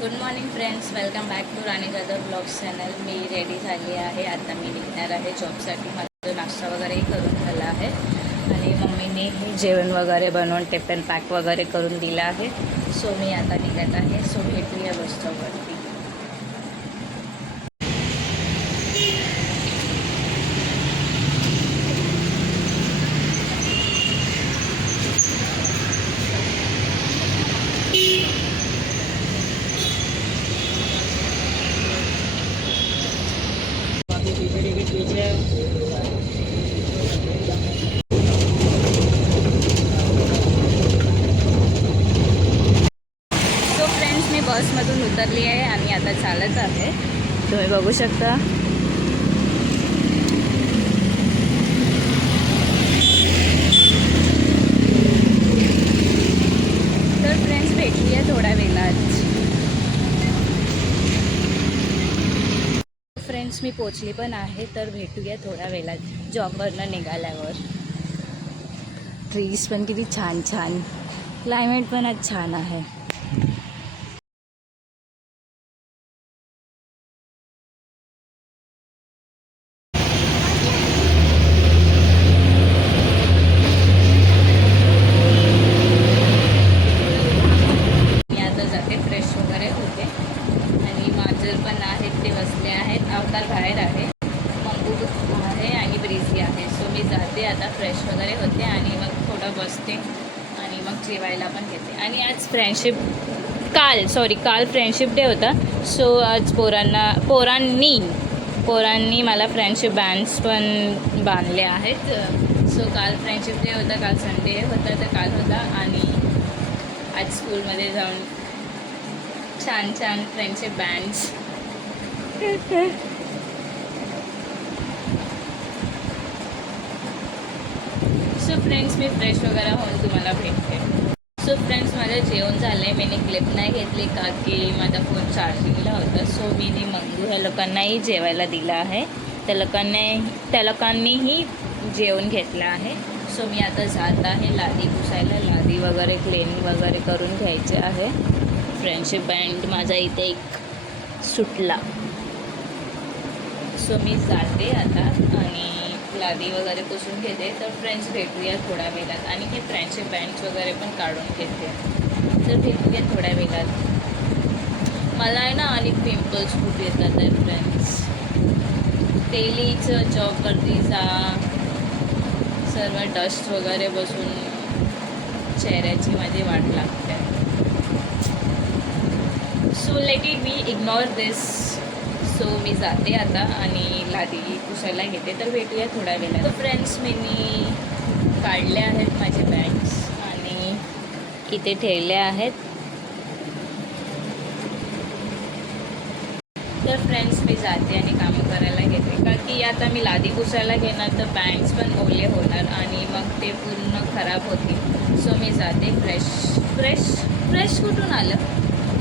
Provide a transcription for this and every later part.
Good morning friends, welcome back to Rani Gadar blogs channel. मी ready झाली आहे. आता मी निघणार आहे जॉबसाठी. माझं नाश्ता वगैरेही करून झाला आहे आणि मम्मीने हे जेवण वगैरे बनवून टिफिन पॅक वगैरे करून दिलं आहे. सो मी आता निघत आहे. सो भेटूया बस स्टॉपवरती. बसमधून उतरली आहे आणि आता चालत आहे. तुम्ही बघू शकता. तर फ्रेंड्स भेटूया थोड्या वेळात. फ्रेंड्स मी पोचली पण आहे. तर भेटूया थोड्या वेळात जॉबवरनं निघाल्यावर. ट्रीज पण किती छान छान, क्लायमेट पण आज छान आहे. फ्रेश वगैरे होते आणि मांजर पण आहेत, ते बसले आहेत. अवतार बाहेर आहे, मंगू आहे आणि ब्रिझी आहे. सो मी जाते आता, फ्रेश वगैरे होते आणि मग थोडं बसते आणि मग जेवायला पण घेते. आणि आज काल फ्रेंडशिप डे होता. सो आज पोरांनी मला फ्रेंडशिप बँड्स पण बांधले आहेत. सो काल फ्रेंडशिप डे होता, काल संडे होता, तर काल होता. आणि आज स्कूलमध्ये जाऊन छान छान फ्रेंडशिप बँड्स. सो फ्रेंड्स मी फ्रेश वगैरे होऊन तुम्हाला भेटते. सो फ्रेंड्स माझं जेवण झालं आहे. मी क्लिप नाही घेतली का की माझा फोन चार्जिंगला होता. सो मी मंगू ह्या लोकांनाही जेवायला दिलं आहे. त्या लोकांनीही जेवण घेतलं आहे. सो मी आता जात आहे लादी पुसायला. लादी वगैरे क्लीन वगैरे करून घ्यायचे आहे. फ्रेंडशिप बँड माझा इथे एक सुटला. सो मी जाते आता आणि लादी वगैरे पुसून घेते. तर फ्रेंड्स भेटूया थोड्या वेळात. आणि हे फ्रेंडशिप बँड्स वगैरे पण काढून घेते. तर भेटूया थोड्या वेळात. मला आहे ना आणि पिंपल्स खूप येतात आहे फ्रेंड्स. डेलीचं जॉबवरती जा, सर्व डस्ट वगैरे बसून चेहऱ्याची माझी वाट लागते. सो लेट इट मी इग्नोर दिस. सो मी जाते आता आणि लादी पुसायला घेते. तर भेटूया थोड्या वेळात. तर फ्रेंड्स मी काढले आहेत माझे बॅग्स आणि इथे ठेवले आहेत. तर फ्रेंड्स मी जाते आणि कामं करायला घेते. का की आता मी लादी पुसायला घेणार तर बँड्स पण ओले होणार आणि मग ते पूर्ण खराब होतील. सो मी जाते. फ्रेश कुठून आलं.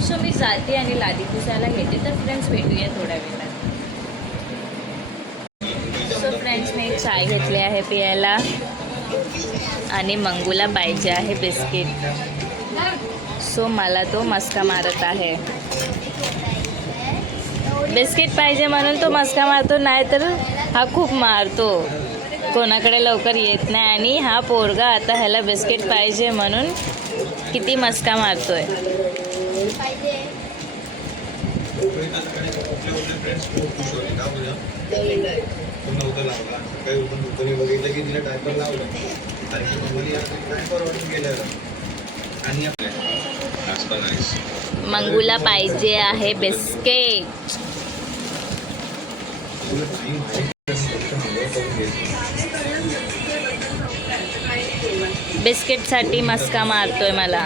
सो मी जाते आणि लादी पुसायला घेते. तर फ्रेंड्स भेटूया थोड्या वेळात. सो फ्रेंड्स मी चाय घेतली आहे पियायला आणि मंगूला पाहिजे आहे बिस्किट. सो मला तो मस्का मारत आहे. बिस्किट पाहिजे म्हणून तो मस्का मारतो, नाही तर हा खूप मारतो. कोणाकडे लवकर येत नाही. आणि हा पोरगा आता ह्याला बिस्किट पाहिजे म्हणून किती मस्का मारतोय. मंगूला पाहिजे आहे बिस्किट. बिस्किटसाठी मस्का मारतोय मला.